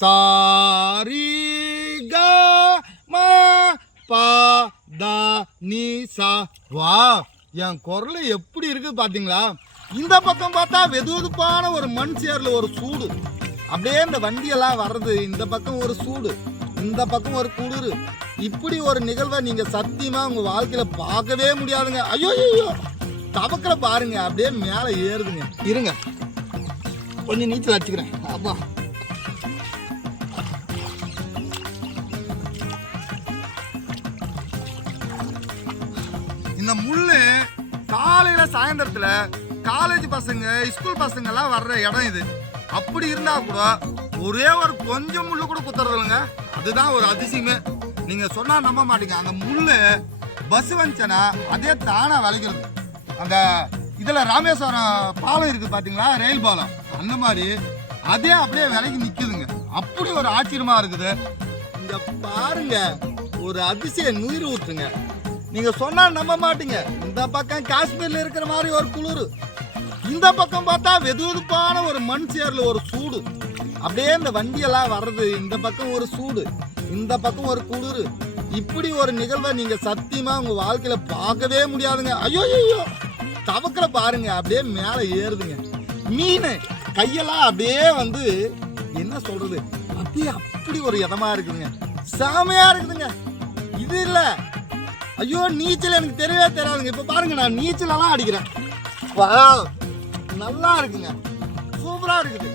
Sorry க ம ப த நீ சா வா என் குரல் எப்படி இருக்கு பாத்தீங்களா? இந்த பக்கம் பார்த்தா வெதுவெதுப்பான ஒரு மண் சேர்ல ஒரு சூடு. அப்படியே இந்த வண்டியெல்லாம் வர்றது இந்த பக்கம் ஒரு சூடு இந்த பக்கம் ஒரு குளிர். இப்படி ஒரு நிகழ்வை நீங்க சத்தியமா உங்க வாழ்க்கையில பார்க்கவே முடியாதுங்க. ஐயோ ஐயோ தவக்கல பாருங்க அப்படியே மேல ஏறுதுங்க. இருங்க. கொஞ்சம் நீச்சல் அடிச்சுக்கிறேன். அப்பா. இந்த முள்ளு காலையில சாயந்தரத்துல காலேஜ் பசங்க ஸ்கூல் பசங்க எல்லாம் வர்ற இடம் இது. அப்படி இருந்தா கூட ஒரே ஒரு கொஞ்சம் முள்ளு கூட குத்துறது அதுதான் ஒரு அதிசயமே. நீங்க சொன்னா நம்ப மாட்டீங்க. அந்த முள்ளு பஸ் வந்துச்சுன்னா அதே தானா விளைக்கிறது. அந்த இதுல ராமேஸ்வரம் பாலம் இருக்கு பாத்தீங்களா? ரயில் பாலம். அந்த மாதிரி அதே அப்படியே விலைக்கு நிக்குதுங்க. அப்படி ஒரு ஆச்சரியமா இருக்குது. இந்த பாருங்க ஒரு அதிசய நீர் ஊற்றுங்க நீங்க சொன்னா நம்ப மாட்டீங்க. இந்த பக்கம் காஷ்மீர்ல இருக்கிற மாதிரி ஒரு குளிர். இந்த பக்கம் பார்த்தா வெதுவெதுப்பான ஒரு மண் சேர்ல ஒரு சூடு. அப்படியே இந்த வண்டியெல்லாம் வர்றது இந்த பக்கம் ஒரு சூடு இந்த பக்கம் ஒரு குளிர். இப்படி ஒரு நிகழ்வை நீங்க சத்தியமா உங்க வாழ்க்கையில பார்க்கவே முடியாதுங்க. ஐயோ ஐயோ தவக்கல பாருங்க அப்படியே மேல ஏறுதுங்க. மீன் கையெல்லாம் அப்படியே வந்து என்ன சொல்றது? அப்படியே அப்படி ஒரு இதமா இருக்குதுங்க. செமையா இருக்குதுங்க. இது இல்லை. ஐயோ நீச்சல் எனக்கு தெரியவே தெரியாதுங்க. இப்போ பாருங்க நான் நீச்சலெல்லாம் அடிக்கிறேன். Wow. நல்லா இருக்குங்க. சூப்பராக இருக்குது.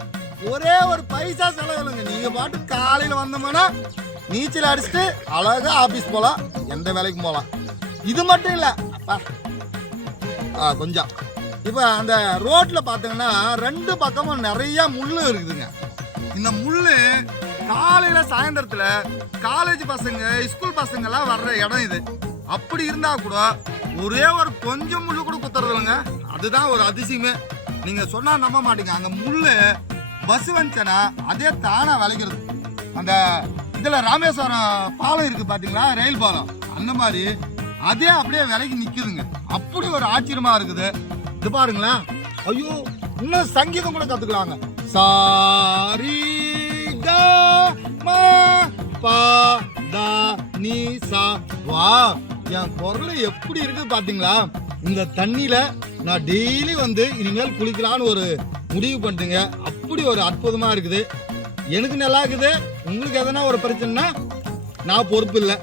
ஒரே ஒரு பைசா செலவு இல்லைங்க நீங்கள் பாட்டு காலையில் வந்தோம்னா நீச்சல் அடிச்சுட்டு அழகாக ஆஃபீஸ் போகலாம் எந்த வேலைக்கும் போகலாம் இது மட்டும் இல்லை. அப்பா. ஆ, கொஞ்சம். இப்போ அந்த ரோட்டில் பார்த்தீங்கன்னா ரெண்டு பக்கமும் நிறையா முள் இருக்குதுங்க. இந்த முள் காலையில் சாயந்தரத்தில் காலேஜ் பசங்க ஸ்கூல் பசங்கள்லாம் வர்ற இடம் இது. அப்படி இருந்தா கூட ஒரே ஒரு கொஞ்சம் முள்ளு கூட குத்துறது இல்லைங்க அதுதான் ஒரு அதிசயமே. நீங்க சொன்னா நம்ப மாட்டீங்க. அங்க முள்ளு பஸ் வந்துச்சுன்னா அதே தானா விளைக்கிறது அந்த இதுல ராமேஸ்வரம் பாலம் இருக்கு பாத்தீங்களா? ரயில் பாலம். அந்த மாதிரி அதே அப்படியே விலைக்கு நிக்குதுங்க. அப்படி ஒரு ஆச்சரியமா இருக்குது. இது பாருங்களேன். ஐயோ இன்னும் சங்கீதம் கூட கத்துக்கலாங்க. சாரி பா ம த நீ சா வா. என் குரல் எப்படி இருக்கு பாத்தீங்களா? இந்த தண்ணியில நான் டெய்லி வந்து இனிமேல் குளிக்கலான்னு ஒரு முடிவு பண்ணுங்க அப்படி ஒரு அற்புதமா இருக்குது. எனக்கு நல்லா இருக்குது. உங்களுக்கு எதனா ஒரு பிரச்சனைனா நான் பொறுப்பு இல்லை.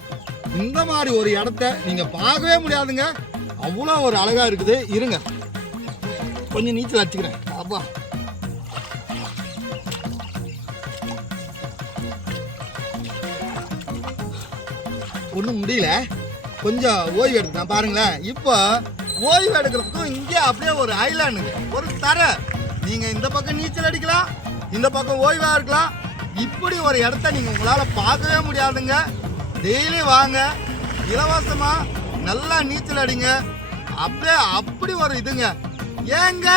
இந்த மாதிரி ஒரு இடத்த நீங்க பார்க்கவே முடியாதுங்க. அவ்வளோ ஒரு அழகா இருக்குது. இருங்க. கொஞ்சம் நீச்சல் அடிச்சுக்கிறேன். அப்பா. ஒன்றும் முடியல. கொஞ்சம் ஓய்வு எடுத்தேன் பாருங்களேன். இப்போ ஓய்வு எடுக்கிறதுக்கும் இங்கே அப்படியே ஒரு ஐலாண்டுங்க. ஒரு தரை. நீங்க இந்த பக்கம் நீச்சல் அடிக்கலாம் இந்த பக்கம் ஓய்வா இருக்கலாம். இப்படி ஒரு இடத்த நீங்க உங்களால பார்க்கவே முடியாதுங்க. டெய்லி வாங்க இலவசமா நல்லா நீச்சல் அடிங்க. அப்படியே அப்படி ஒரு இதுங்க. ஏங்க?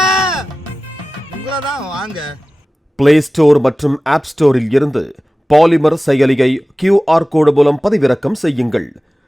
உங்களை தான் வாங்க. பிளே ஸ்டோர் மற்றும் ஆப் ஸ்டோரில் இருந்து பாலிமர் செயலியை கியூஆர் கோடு மூலம் பதிவிறக்கம் செய்யுங்கள்.